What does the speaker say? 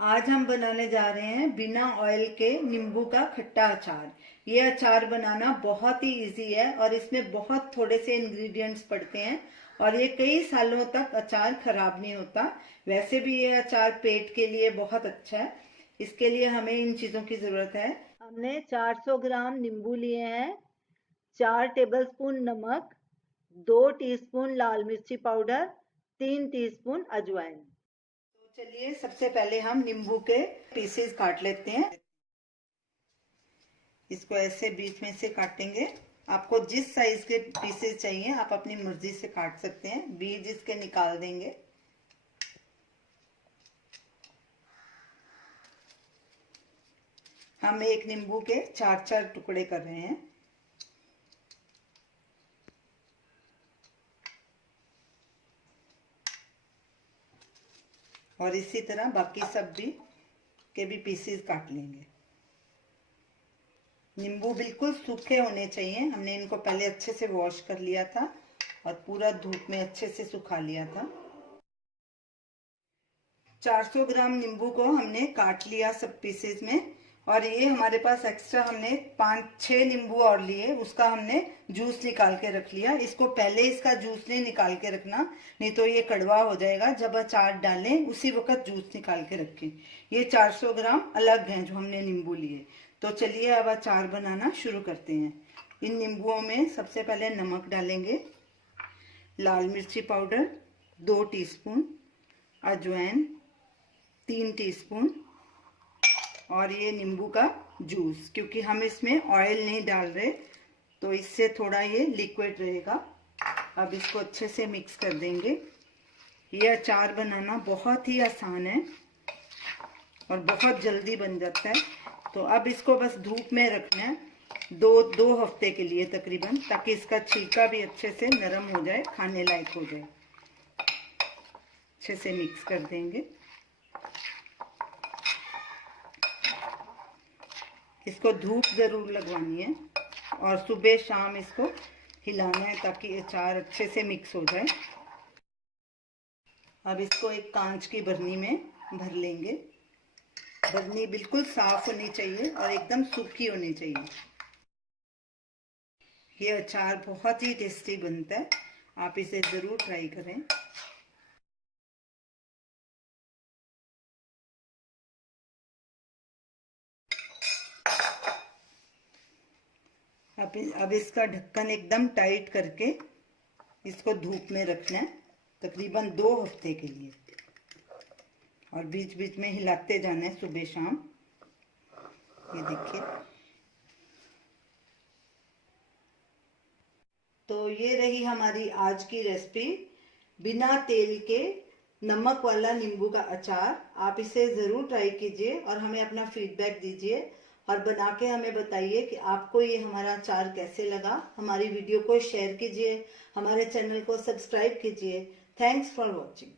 आज हम बनाने जा रहे हैं बिना ऑयल के नींबू का खट्टा अचार। ये अचार बनाना बहुत ही इजी है और इसमें बहुत थोड़े से इंग्रेडिएंट्स पड़ते हैं और ये कई सालों तक अचार खराब नहीं होता। वैसे भी ये अचार पेट के लिए बहुत अच्छा है। इसके लिए हमें इन चीज़ों की ज़रूरत है। हमने 400 ग्राम नींबू लिए हैं, 4 टेबलस्पून नमक, 2 टीस्पून लाल मिर्ची पाउडर, 3 टीस्पून अजवाइन। चलिए सबसे पहले हम नींबू के पीसेस काट लेते हैं। इसको ऐसे बीच में से काटेंगे। आपको जिस साइज के पीसेस चाहिए आप अपनी मर्जी से काट सकते हैं। बीज इसके निकाल देंगे। हम एक नींबू के 4-4 टुकड़े कर रहे हैं। और इसी तरह बाकी सब के भी पीसेस काट लेंगे। नींबू बिल्कुल सूखे होने चाहिए। हमने इनको पहले अच्छे से वॉश कर लिया था और पूरा धूप में अच्छे से सुखा लिया था। 400 ग्राम नींबू को हमने काट लिया सब पीसेस में। और ये हमारे पास एक्स्ट्रा हमने 5-6 नींबू और लिए, उसका हमने जूस निकाल के रख लिया। इसको पहले इसका जूस नहीं निकाल के रखना, नहीं तो ये कड़वा हो जाएगा। जब अचार डालें उसी वक्त जूस निकाल के रखें। ये 400 ग्राम अलग हैं जो हमने नींबू लिए। तो चलिए अब अचार बनाना शुरू करते हैं। इन नींबुओं में सबसे पहले नमक डालेंगे, लाल मिर्ची पाउडर 2 टीस्पून, अजवाइन 3 टीस्पून और ये नींबू का जूस। क्योंकि हम इसमें ऑयल नहीं डाल रहे तो इससे थोड़ा ये लिक्विड रहेगा। अब इसको अच्छे से मिक्स कर देंगे। ये अचार बनाना बहुत ही आसान है और बहुत जल्दी बन जाता है। तो अब इसको बस धूप में रखना है दो हफ्ते के लिए तकरीबन, ताकि इसका छिलका भी अच्छे से नरम हो जाए, खाने लायक हो जाए। अच्छे से मिक्स कर देंगे। इसको धूप ज़रूर लगवानी है और सुबह शाम इसको हिलाना है ताकि अचार अच्छे से मिक्स हो जाए। अब इसको एक कांच की बरनी में भर लेंगे। बरनी बिल्कुल साफ होनी चाहिए और एकदम सूखी होनी चाहिए। ये अचार बहुत ही टेस्टी बनता है, आप इसे ज़रूर ट्राई करें। अब इसका ढक्कन एकदम टाइट करके इसको धूप में रखना है तकरीबन 2 हफ्ते के लिए। और बीच बीच में हिलाते जाना है सुबह शाम। ये देखिए। तो ये रही हमारी आज की रेसिपी, बिना तेल के नमक वाला नींबू का अचार। आप इसे ज़रूर ट्राई कीजिए और हमें अपना फीडबैक दीजिए और बना के हमें बताइए कि आपको ये हमारा अचार कैसे लगा। हमारी वीडियो को शेयर कीजिए, हमारे चैनल को सब्सक्राइब कीजिए। Thanks for watching.